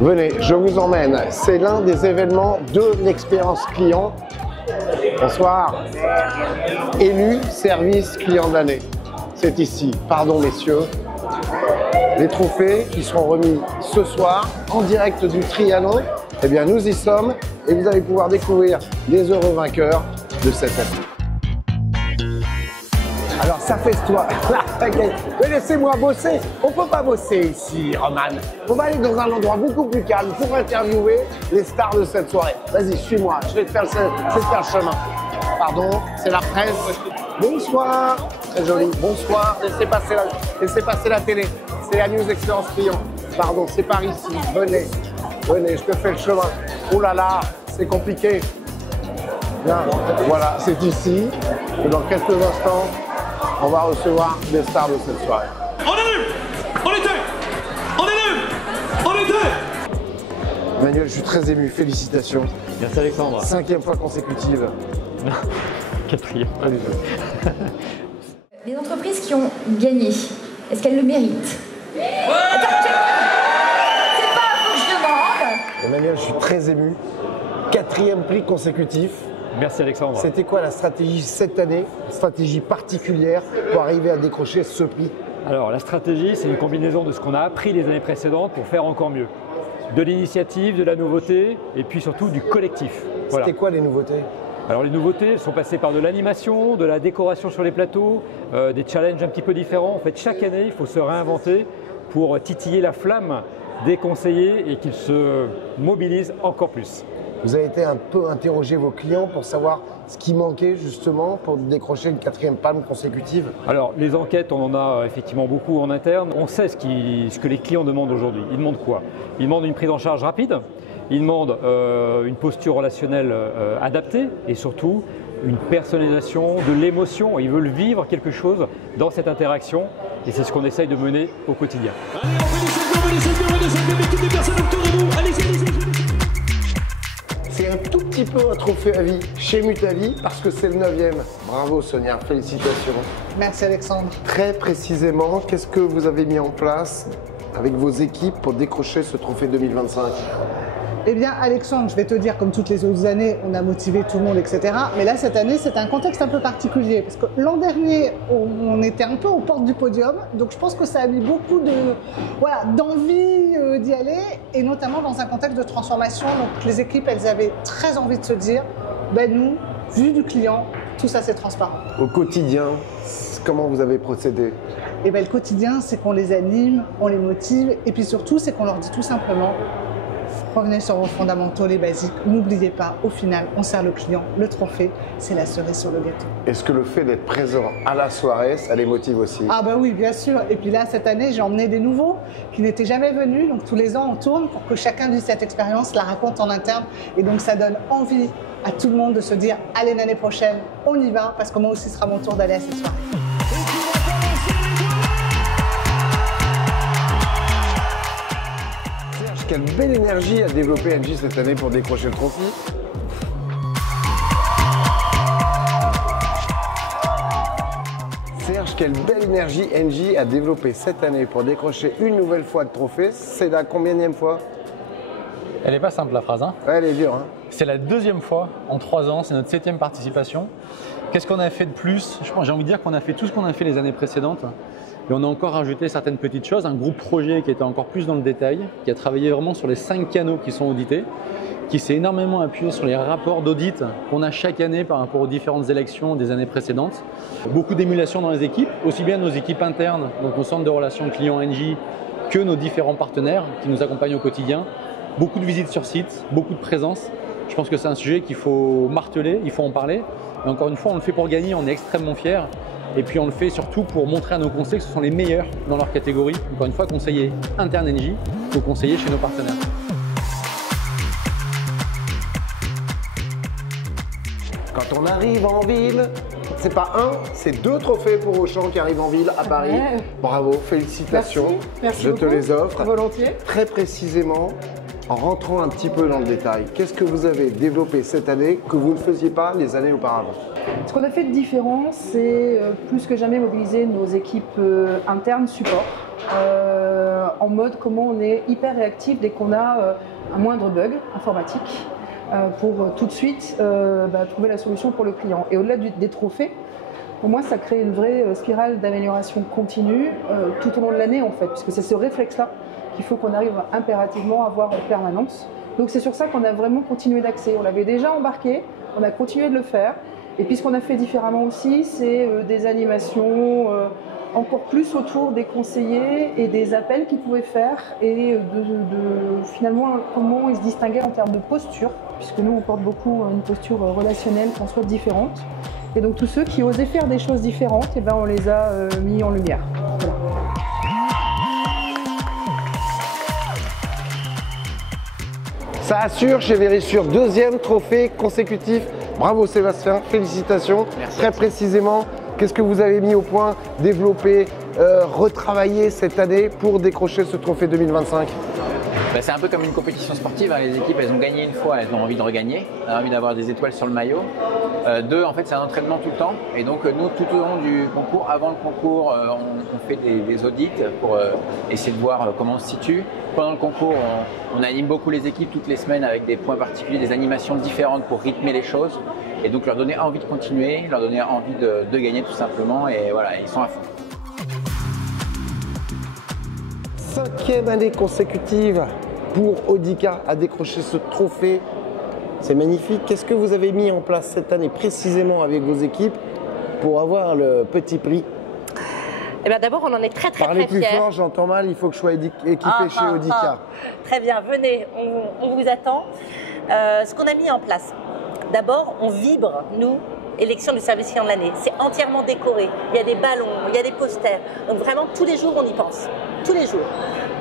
Venez, je vous emmène. C'est l'un des événements de l'expérience client. Bonsoir. Élu service client de l'année. C'est ici. Pardon messieurs. Les trophées qui seront remis ce soir en direct du Trianon. Eh bien nous y sommes et vous allez pouvoir découvrir les heureux vainqueurs de cette année. Alors ça fait toi. Mais laissez-moi bosser. On peut pas bosser ici, Roman. On va aller dans un endroit beaucoup plus calme pour interviewer les stars de cette soirée. Vas-y, suis-moi. Je vais te faire le chemin. Pardon, c'est la presse. Bonsoir. Très joli. Bonsoir. Laissez passer la télé. C'est la news expérience client. Pardon, c'est par ici. Venez. Venez, je te fais le chemin. Oh là là, c'est compliqué. Bien. Voilà, c'est ici. Et dans quelques instants, on va recevoir des stars de cette soirée. On est nul. On est deux. On est nul. On est deux. Emmanuel, je suis très ému. Félicitations. Merci Alexandre. 5e fois consécutive. Non, 4e. Pas du tout. Les entreprises qui ont gagné, est-ce qu'elles le méritent? Attends, c'est pas faut que je demande. Emmanuel, je suis très ému. 4e prix consécutif. Merci Alexandre. C'était quoi la stratégie cette année, stratégie particulière pour arriver à décrocher ce prix? Alors la stratégie, c'est une combinaison de ce qu'on a appris les années précédentes pour faire encore mieux. De l'initiative, de la nouveauté et puis surtout du collectif. Voilà. C'était quoi les nouveautés? Alors les nouveautés sont passées par de l'animation, de la décoration sur les plateaux, des challenges un petit peu différents. En fait, chaque année, il faut se réinventer pour titiller la flamme des conseillers et qu'ils se mobilisent encore plus. Vous avez été un peu interroger vos clients pour savoir ce qui manquait justement pour décrocher une 4e palme consécutive? Alors les enquêtes, on en a effectivement beaucoup en interne. On sait ce que les clients demandent aujourd'hui. Ils demandent quoi? Ils demandent une prise en charge rapide, ils demandent une posture relationnelle adaptée et surtout une personnalisation de l'émotion. Ils veulent vivre quelque chose dans cette interaction et c'est ce qu'on essaye de mener au quotidien. Allez, on fait des champions, toutes les personnes autour de nous. Allez-y. C'est un tout petit peu un trophée à vie chez Mutavie parce que c'est le 9e. Bravo Sonia, félicitations. Merci Alexandre. Très précisément, qu'est-ce que vous avez mis en place avec vos équipes pour décrocher ce trophée 2025? Eh bien Alexandre, je vais te dire, comme toutes les autres années, on a motivé tout le monde, etc. Mais là, cette année, c'est un contexte un peu particulier. Parce que l'an dernier, on était un peu aux portes du podium. Donc je pense que ça a mis beaucoup d'envie d'y aller. Et notamment dans un contexte de transformation. Donc les équipes, elles avaient très envie de se dire, ben nous, vu du client, tout ça c'est transparent. Au quotidien, comment vous avez procédé? Et ben le quotidien, c'est qu'on les anime, on les motive. Et puis surtout, c'est qu'on leur dit tout simplement, revenez sur vos fondamentaux, les basiques. N'oubliez pas, au final, on sert le client. Le trophée, c'est la cerise sur le gâteau. Est-ce que le fait d'être présent à la soirée, ça les motive aussi? Ah bah oui, bien sûr. Et puis là, cette année, j'ai emmené des nouveaux qui n'étaient jamais venus. Donc tous les ans, on tourne pour que chacun vive cette expérience, la raconte en interne. Et donc ça donne envie à tout le monde de se dire, allez l'année prochaine, on y va, parce que moi aussi, ce sera mon tour d'aller à cette soirée. Quelle belle énergie a développé Engie cette année pour décrocher le trophée. Serge, quelle belle énergie Engie a développé cette année pour décrocher une nouvelle fois de trophée. C'est la combienième fois? Elle n'est pas simple la phrase, hein. Ouais, elle est dure, hein. C'est la 2e fois en 3 ans, c'est notre 7e participation. Qu'est-ce qu'on a fait de plus? J'ai envie de dire qu'on a fait tout ce qu'on a fait les années précédentes. Et on a encore rajouté certaines petites choses, un groupe projet qui était encore plus dans le détail, qui a travaillé vraiment sur les 5 canaux qui sont audités, qui s'est énormément appuyé sur les rapports d'audit qu'on a chaque année par rapport aux différentes élections des années précédentes. Beaucoup d'émulation dans les équipes, aussi bien nos équipes internes, donc nos centres de relations clients Engie, que nos différents partenaires qui nous accompagnent au quotidien. Beaucoup de visites sur site, beaucoup de présence. Je pense que c'est un sujet qu'il faut marteler, il faut en parler. Et encore une fois, on le fait pour gagner, on est extrêmement fiers. Et puis on le fait surtout pour montrer à nos conseillers que ce sont les meilleurs dans leur catégorie. Encore une fois, conseillers interne Engie ou conseillers chez nos partenaires. Quand on arrive en ville, c'est pas un, c'est 2 trophées pour Auchan qui arrivent en ville à Paris. Ouais. Bravo, félicitations. Merci Je te beaucoup. les offre. Volontiers. Très précisément, En rentrant un petit peu dans le détail, qu'est-ce que vous avez développé cette année que vous ne faisiez pas les années auparavant? Ce qu'on a fait de différent, c'est plus que jamais mobiliser nos équipes internes support en mode comment on est hyper réactif dès qu'on a un moindre bug informatique pour tout de suite trouver la solution pour le client. Et au-delà des trophées, pour moi, ça crée une vraie spirale d'amélioration continue tout au long de l'année en fait, puisque c'est ce réflexe-là qu'il faut qu'on arrive impérativement à avoir en permanence. Donc c'est sur ça qu'on a vraiment continué d'axer. On l'avait déjà embarqué, on a continué de le faire. Et puis ce qu'on a fait différemment aussi, c'est des animations encore plus autour des conseillers et des appels qu'ils pouvaient faire et finalement comment ils se distinguaient en termes de posture, puisque nous on porte beaucoup une posture relationnelle qu'on soit différente. Et donc tous ceux qui osaient faire des choses différentes, eh ben, on les a mis en lumière. Voilà. Ça assure chez Verisure, deuxième trophée consécutif. Bravo Sébastien, félicitations. Merci. Très précisément, qu'est-ce que vous avez mis au point, développé, retravaillé cette année pour décrocher ce trophée 2025? C'est un peu comme une compétition sportive, hein. Les équipes, elles ont gagné une fois, elles ont envie de regagner, elles ont envie d'avoir des étoiles sur le maillot. Deux, en fait, c'est un entraînement tout le temps. Et donc, nous, tout au long du concours, avant le concours, on fait des audits pour essayer de voir comment on se situe. Pendant le concours, on anime beaucoup les équipes toutes les semaines avec des points particuliers, des animations différentes pour rythmer les choses. Et donc, leur donner envie de continuer, leur donner envie de gagner tout simplement. Et voilà, ils sont à fond. 5e année consécutive pour Audica à décrocher ce trophée. C'est magnifique. Qu'est-ce que vous avez mis en place cette année précisément avec vos équipes pour avoir le petit prix? Eh bien d'abord, on en est très fiers. Parlez plus fort, j'entends mal, il faut que je sois équipé chez Audica. Très bien, venez, on vous attend. Ce qu'on a mis en place, d'abord, on vibre, nous, élection du service client de l'année. C'est entièrement décoré. Il y a des ballons, il y a des posters. Donc vraiment, tous les jours, on y pense. Tous les jours.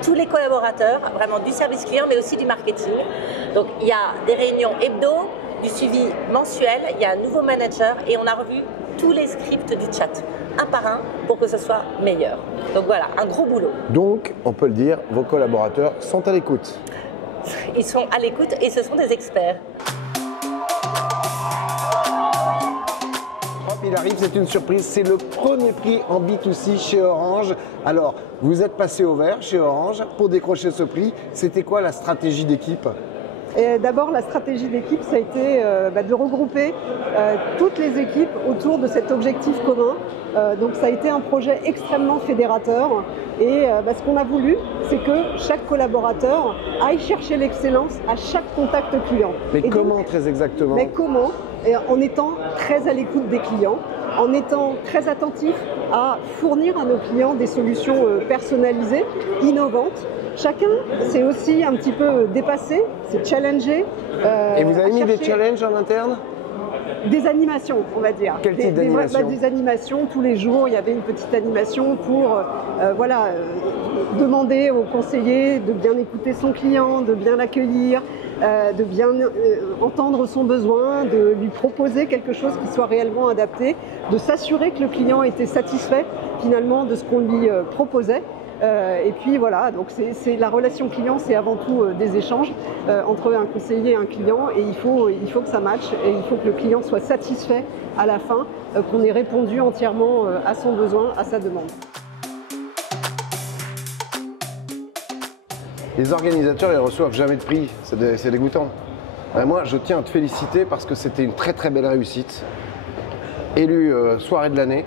Tous les collaborateurs, vraiment du service client, mais aussi du marketing. Donc il y a des réunions hebdo, du suivi mensuel, il y a un nouveau manager et on a revu tous les scripts du chat, un par un, pour que ce soit meilleur. Donc voilà, un gros boulot. Donc, on peut le dire, vos collaborateurs sont à l'écoute. Ils sont à l'écoute et ce sont des experts. Il arrive, c'est une surprise, c'est le premier prix en B2C chez Orange. Alors, vous êtes passé au vert chez Orange pour décrocher ce prix. C'était quoi la stratégie d'équipe? D'abord, la stratégie d'équipe, ça a été de regrouper toutes les équipes autour de cet objectif commun. Donc ça a été un projet extrêmement fédérateur. Et ce qu'on a voulu, c'est que chaque collaborateur aille chercher l'excellence à chaque contact client. Mais et comment, donc, très exactement? Mais comment? En étant très à l'écoute des clients, en étant très attentif à fournir à nos clients des solutions personnalisées, innovantes. Chacun s'est aussi un petit peu dépassé, s'est challengé. Et vous avez mis des challenges en interne? Des animations, on va dire. Quel type d'animation? Des animations, tous les jours, il y avait une petite animation pour demander aux conseillers de bien écouter son client, de bien l'accueillir, de bien entendre son besoin, de lui proposer quelque chose qui soit réellement adapté, de s'assurer que le client était satisfait finalement de ce qu'on lui proposait. Et puis voilà, donc c'est la relation client, c'est avant tout des échanges entre un conseiller et un client, et il faut que ça matche, et il faut que le client soit satisfait à la fin, qu'on ait répondu entièrement à son besoin, à sa demande. Les organisateurs, ils ne reçoivent jamais de prix, c'est dégoûtant. Moi, je tiens à te féliciter parce que c'était une très très belle réussite. Élu soirée de l'année.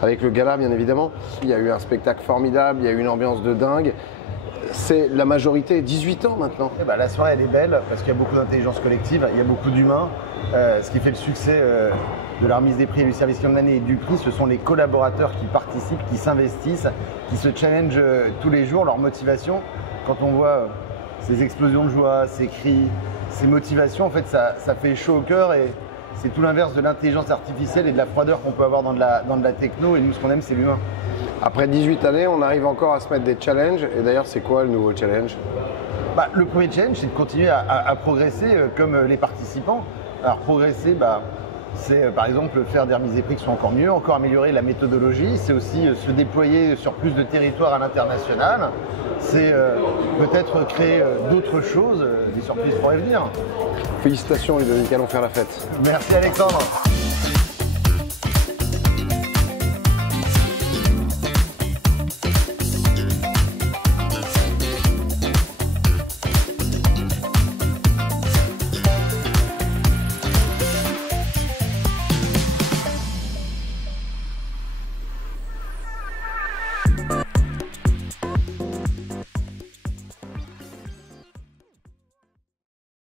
Avec le gala, bien évidemment. Il y a eu un spectacle formidable, il y a eu une ambiance de dingue. C'est la majorité, 18 ans maintenant. La soirée, elle est belle parce qu'il y a beaucoup d'intelligence collective, il y a beaucoup d'humains. Ce qui fait le succès de la remise des prix et du service client de l'année et du prix, ce sont les collaborateurs qui participent, qui s'investissent, qui se challengent tous les jours, leur motivation. Quand on voit ces explosions de joie, ces cris, ces motivations, en fait, ça fait chaud au cœur. Et c'est tout l'inverse de l'intelligence artificielle et de la froideur qu'on peut avoir dans de la techno. Et nous, ce qu'on aime, c'est l'humain. Après 18 années, on arrive encore à se mettre des challenges. Et d'ailleurs, c'est quoi le nouveau challenge? Le premier challenge, c'est de continuer à progresser comme les participants. Alors progresser, C'est par exemple faire des remises des prix qui sont encore mieux, encore améliorer la méthodologie, c'est aussi se déployer sur plus de territoires à l'international, c'est peut-être créer d'autres choses, des surprises pour l'avenir. Félicitations Ludovic, allons faire la fête. Merci Alexandre.